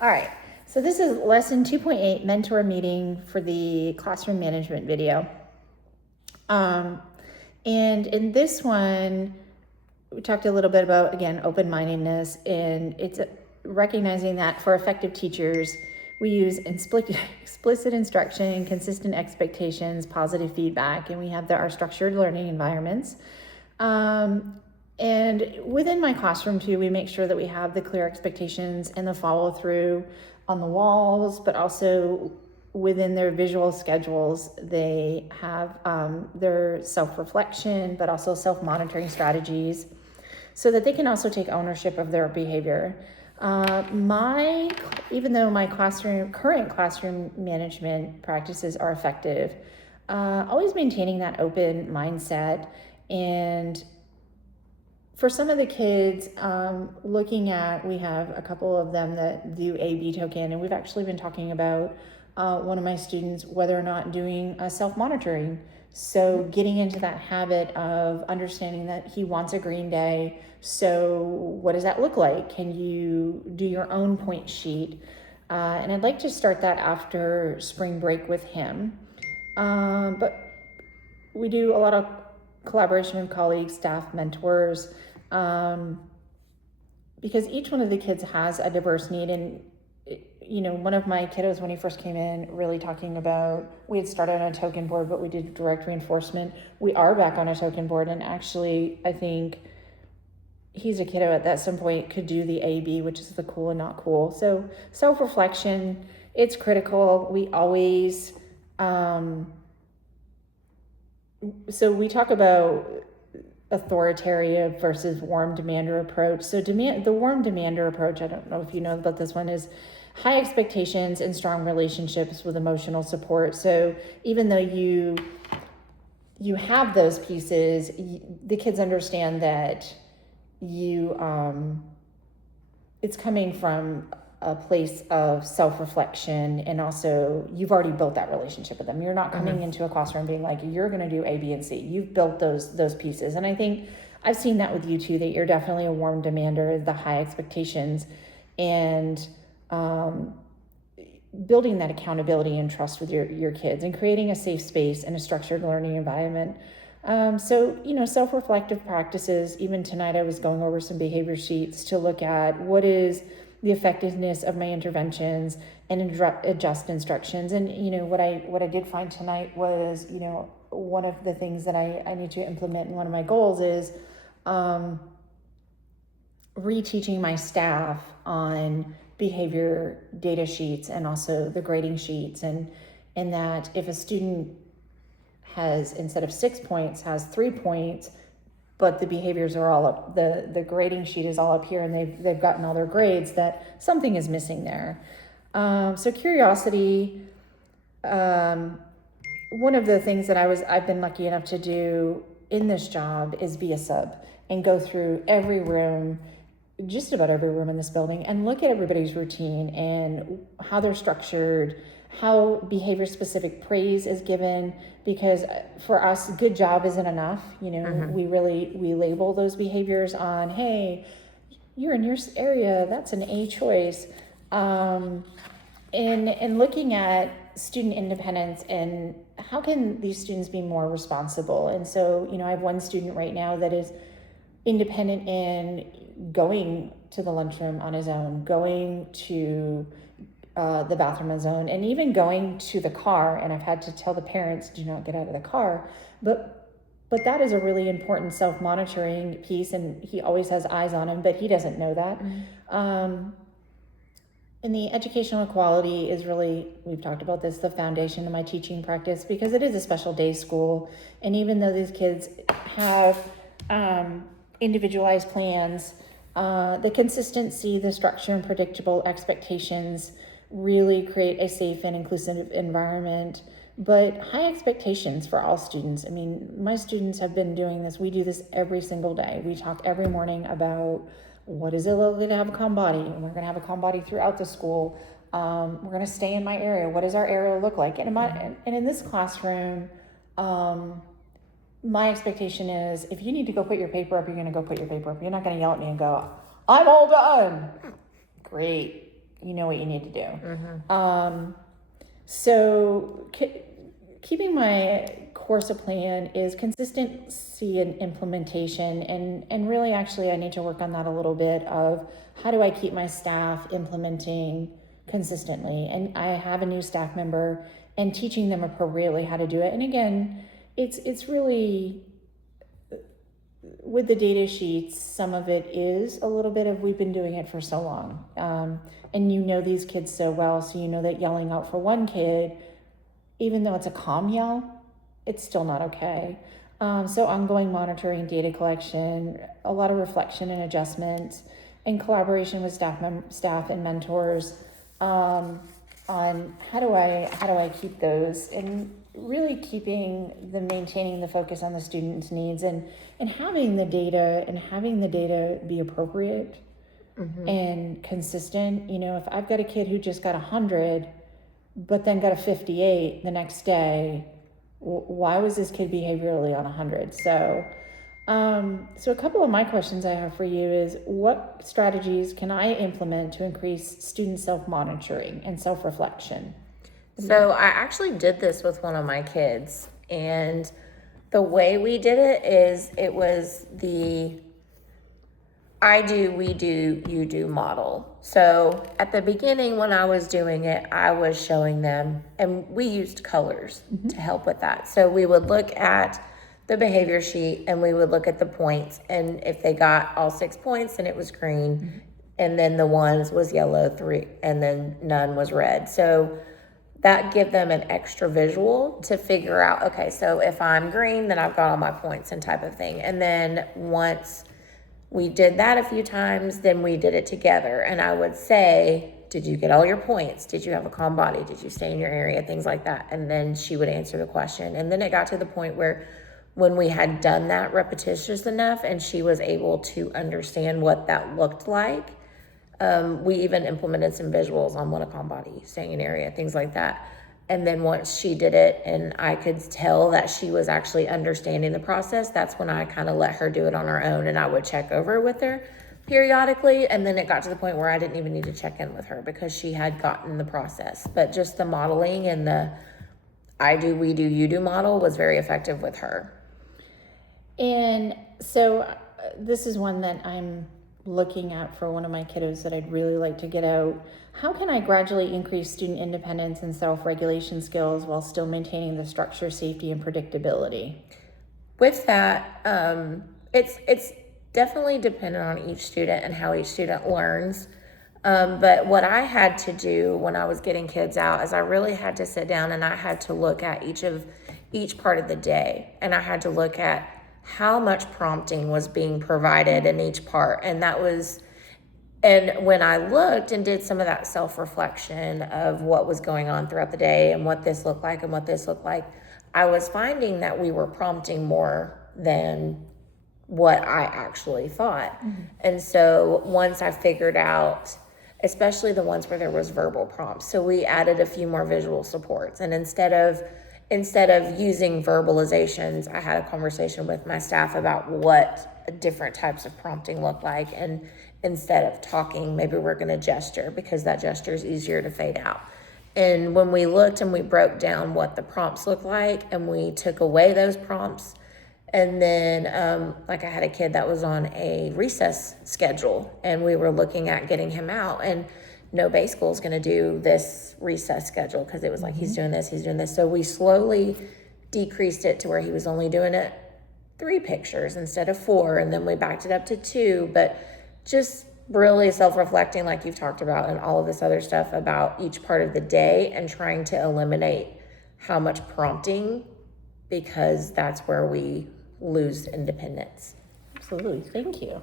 All right, so this is lesson 2.8, mentor meeting for the classroom management video. And in this one, we talked a little bit about, again, open-mindedness, and it's recognizing that for effective teachers, we use explicit instruction, consistent expectations, positive feedback, and we have our structured learning environments. And within my classroom too, we make sure that we have the clear expectations and the follow through on the walls, but also within their visual schedules, they have their self-reflection, but also self-monitoring strategies so that they can also take ownership of their behavior. Even though my current classroom management practices are effective, always maintaining that open mindset. And for some of the kids, we have a couple of them that do A/B token, and we've actually been talking about one of my students, whether or not doing self-monitoring. So getting into that habit of understanding that he wants a green day. So what does that look like? Can you do your own point sheet? And I'd like to start that after spring break with him. But we do a lot of collaboration with colleagues, staff, mentors, because each one of the kids has a diverse need. And one of my kiddos, when he first came in, really talking about, we had started on a token board, but we did direct reinforcement. We are back on a token board, and actually I think he's a kiddo at some point could do the A/B, which is the cool and not cool. So self-reflection, it's critical. We always so we talk about authoritarian versus warm demander approach. So the warm demander approach, I don't know if you know about this one, is high expectations and strong relationships with emotional support. So even though you have those pieces, the kids understand that it's coming from a place of self-reflection, and also you've already built that relationship with them. You're not coming into a classroom being like, you're going to do A, B, and C. You've built those pieces. And I think I've seen that with you too, that you're definitely a warm demander, the high expectations, and building that accountability and trust with your kids, and creating a safe space and a structured learning environment. Self-reflective practices. Even tonight I was going over some behavior sheets to look at what is the effectiveness of my interventions and adjust instructions. And what I did find tonight was, one of the things that I need to implement in one of my goals is reteaching my staff on behavior data sheets and also the grading sheets, and that if a student has, instead of 6 points, has 3 points, but the behaviors are all up, the grading sheet is all up here, and they've gotten all their grades, that something is missing there. So curiosity, one of the things that I've been lucky enough to do in this job is be a sub and go through every room, just about every room in this building, and look at everybody's routine and how they're structured, how behavior specific praise is given, because for us, good job isn't enough. We label those behaviors on, hey, you're in your area, that's an A choice. And looking at student independence and how can these students be more responsible. And so, I have one student right now that is independent in going to the lunchroom on his own, going to the bathroom on his own, and even going to the car. And I've had to tell the parents, do not get out of the car. But that is a really important self-monitoring piece, and he always has eyes on him, but he doesn't know that. And the educational equality is really, we've talked about this, the foundation of my teaching practice, because it is a special day school. And even though these kids have individualized plans, the consistency, the structure, and predictable expectations really create a safe and inclusive environment. But high expectations for all students. I mean, my students have been doing this. We do this every single day. We talk every morning about what is it like to have a calm body, and we're going to have a calm body throughout the school. We're going to stay in my area. What does our area look like? And in this classroom, my expectation is, if you need to go put your paper up, you're going to go put your paper up. You're not going to yell at me and go, I'm all done. Great. you know what you need to do. So keeping my course plan is consistency and implementation, and really actually I need to work on that a little bit of how do I keep my staff implementing consistently. And I have a new staff member and teaching them appropriately how to do it. And again, it's really with the data sheets, some of it is a little bit of we've been doing it for so long. And you know these kids so well, so you know that yelling out for one kid, even though it's a calm yell, it's still not okay. So ongoing monitoring, data collection, a lot of reflection and adjustment, and collaboration with staff and mentors on how do I keep those, and really maintaining the focus on the student's needs, and having the data be appropriate and consistent. You know, if I've got a kid who just got 100 but then got a 58 the next day, why was this kid behaviorally on 100? So a couple of my questions I have for you is, what strategies can I implement to increase student self-monitoring and self-reflection? So I actually did this with one of my kids, and the way we did it is it was the I do, we do, you do model. So at the beginning when I was doing it, I was showing them, and we used colors to help with that. So we would look at the behavior sheet and we would look at the points, and if they got all 6 points, then it was green, and then the ones was yellow, 3, and then none was red. So that give them an extra visual to figure out, okay, so if I'm green, then I've got all my points and type of thing. And then once we did that a few times, then we did it together. And I would say, did you get all your points? Did you have a calm body? Did you stay in your area? Things like that. And then she would answer the question. And then it got to the point where when we had done that repetitious enough and she was able to understand what that looked like, we even implemented some visuals on what a calm body, staying in area, things like that. And then once she did it and I could tell that she was actually understanding the process, that's when I kind of let her do it on her own, and I would check over with her periodically. And then it got to the point where I didn't even need to check in with her because she had gotten the process. But just the modeling and the I do, we do, you do model was very effective with her. And so this is one that I'm looking at for one of my kiddos that I'd really like to get out. How can I gradually increase student independence and self-regulation skills while still maintaining the structure, safety, and predictability? With that, it's definitely dependent on each student and how each student learns. But what I had to do when I was getting kids out is I really had to sit down and I had to look at each part of the day, and I had to look at how much prompting was being provided in each part. And when I looked and did some of that self-reflection of what was going on throughout the day and what this looked like and what this looked like, I was finding that we were prompting more than what I actually thought. And so once I figured out, especially the ones where there was verbal prompts, so we added a few more visual supports. And instead of using verbalizations, I had a conversation with my staff about what different types of prompting look like. And instead of talking, maybe we're going to gesture, because that gesture is easier to fade out. And when we looked and we broke down what the prompts look like, and we took away those prompts, and then like I had a kid that was on a recess schedule, and we were looking at getting him out, and no Bay School is going to do this recess schedule because it was like he's doing this. So we slowly decreased it to where he was only doing it 3 pictures instead of 4, and then we backed it up to 2. But just really self-reflecting, like you've talked about, and all of this other stuff about each part of the day, and trying to eliminate how much prompting, because that's where we lose independence. Absolutely. Thank you.